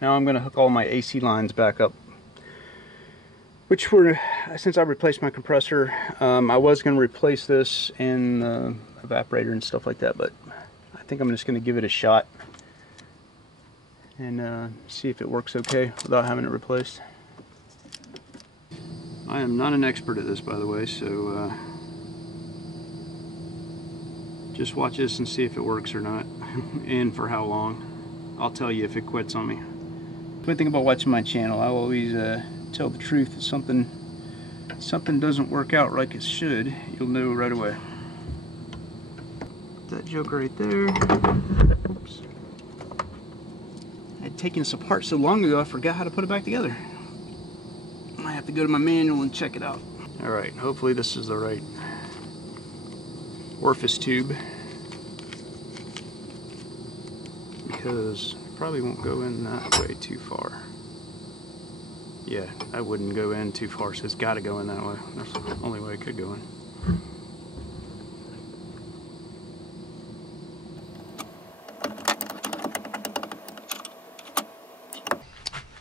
Now I'm going to hook all my AC lines back up, which were, since I replaced my compressor, I was going to replace this and the evaporator and stuff like that, but I think I'm just going to give it a shot and see if it works okay without having it replaced. I am not an expert at this, by the way, so just watch this and see if it works or not, and for how long. I'll tell you if it quits on me. Good thing about watching my channel, I always tell the truth. If something doesn't work out like it should, you'll know right away. That joke right there. Oops. I had taken this apart so long ago I forgot how to put it back together. I have to go to my manual and check it out. Alright, hopefully this is the right orifice tube, because it probably won't go in that way too far. Yeah, I wouldn't go in too far, so it's got to go in that way. That's the only way it could go in.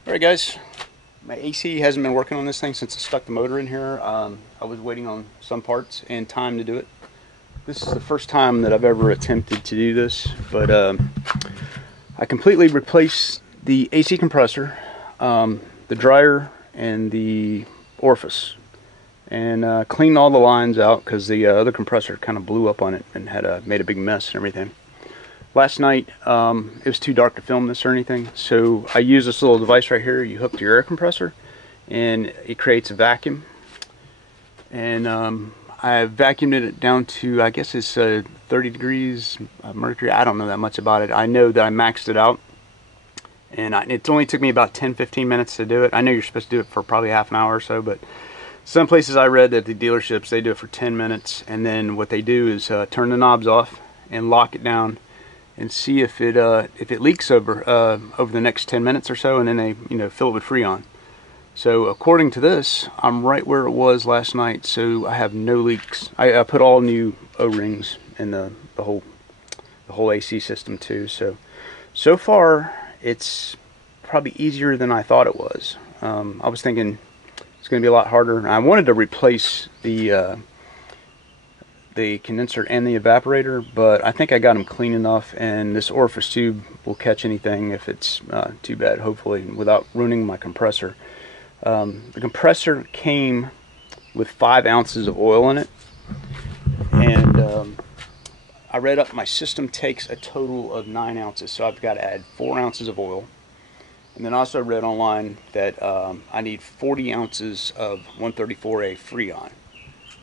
Alright guys, my AC hasn't been working on this thing since I stuck the motor in here. I was waiting on some parts and time to do it. This is the first time that I've ever attempted to do this, but I completely replaced the AC compressor, the dryer, and the orifice, and cleaned all the lines out because the other compressor kind of blew up on it and had made a big mess and everything. Last night it was too dark to film this or anything, so I used this little device right here. You hook to your air compressor and it creates a vacuum, and I vacuumed it down to, I guess it's 30 degrees mercury. I don't know that much about it. I know that I maxed it out, and it only took me about 10-15 minutes to do it. I know you're supposed to do it for probably half an hour or so, but some places I read that the dealerships, they do it for 10 minutes, and then what they do is turn the knobs off and lock it down and see if it leaks over the next 10 minutes or so, and then they fill it with Freon. So according to this, I'm right where it was last night, so I have no leaks. I put all new O-rings in the whole AC system too. So far it's probably easier than I thought it was. I was thinking it's going to be a lot harder. I wanted to replace the condenser and the evaporator, but I think I got them clean enough, and this orifice tube will catch anything if it's too bad, hopefully, without ruining my compressor. The compressor came with 5 ounces of oil in it, and I read up my system takes a total of 9 ounces, so I've got to add 4 ounces of oil. And then also read online that I need 40 ounces of 134A Freon,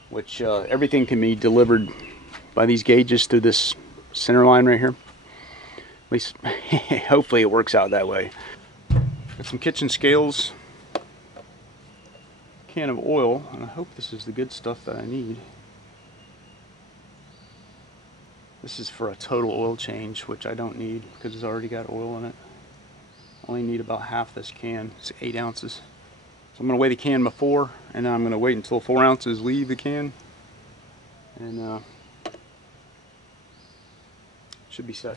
which everything can be delivered by these gauges through this center line right here. At least hopefully it works out that way. Got some kitchen scales, can of oil, and I hope this is the good stuff that I need. This is for a total oil change, which I don't need because it's already got oil in it. I only need about half this can. It's 8 ounces. So I'm going to weigh the can before, and then I'm going to wait until 4 ounces leave the can, and should be set.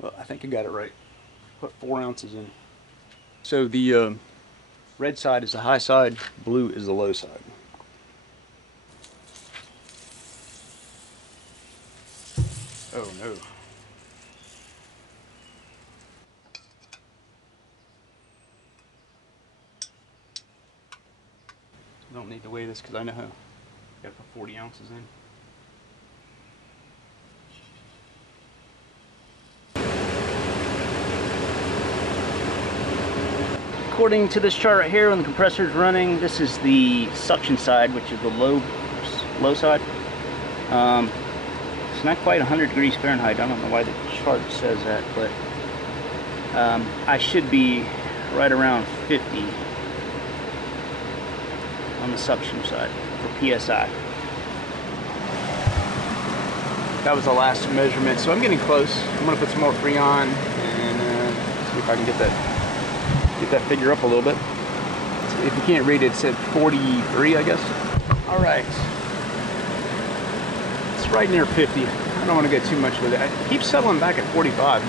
Well, I think I got it right. Put 4 ounces in. So the red side is the high side, blue is the low side. Oh no. I don't need to weigh this because I know how. Got to put 40 ounces in. According to this chart right here, when the compressor is running, this is the suction side, which is the low side. It's not quite 100 degrees Fahrenheit. I don't know why the chart says that, but I should be right around 50 on the suction side for PSI. That was the last measurement, so I'm getting close. I'm going to put some more Freon and see if I can get that figure up a little bit. If you can't read it, it said 43, I guess. All right, it's right near 50. I don't want to get too much with it. I keep settling back at 45.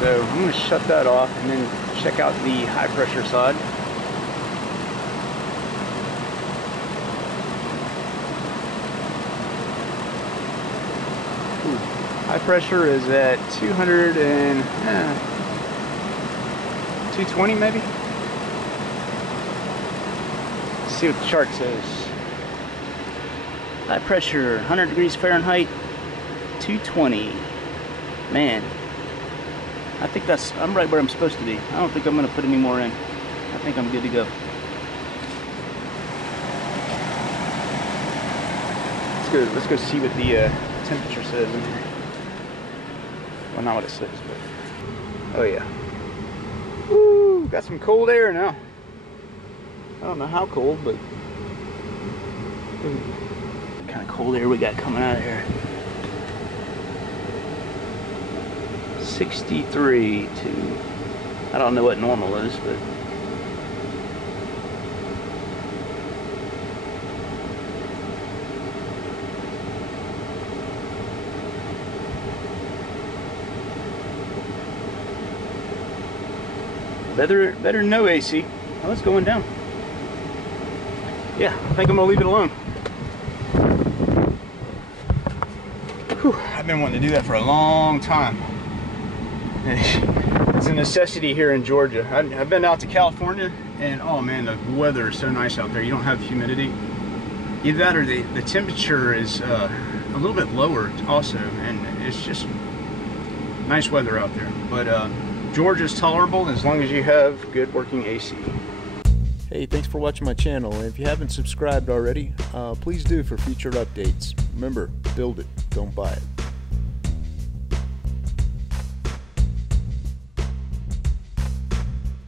So I'm going to shut that off and then check out the high pressure side. High pressure is at 220 maybe. Let's see what the chart says. High pressure, 100 degrees Fahrenheit, 220. Man, I think I'm right where I'm supposed to be. I don't think I'm going to put any more in. I think I'm good to go. Let's go see what the temperature says in here. Well, not what it says, but oh yeah. Woo! Got some cold air now. I don't know how cold, but what kind of cold air we got coming out of here. 63 to, I don't know what normal is, but better than no AC. Oh, it's going down. Yeah, I think I'm gonna leave it alone. Whew, I've been wanting to do that for a long time. It's a necessity here in Georgia. I've been out to California, and oh man, the weather is so nice out there. You don't have humidity. Either that or the temperature is a little bit lower also, and it's just nice weather out there. But Georgia's tolerable as long as you have good working AC. Hey, thanks for watching my channel, and if you haven't subscribed already, please do for future updates. Remember, build it, don't buy it.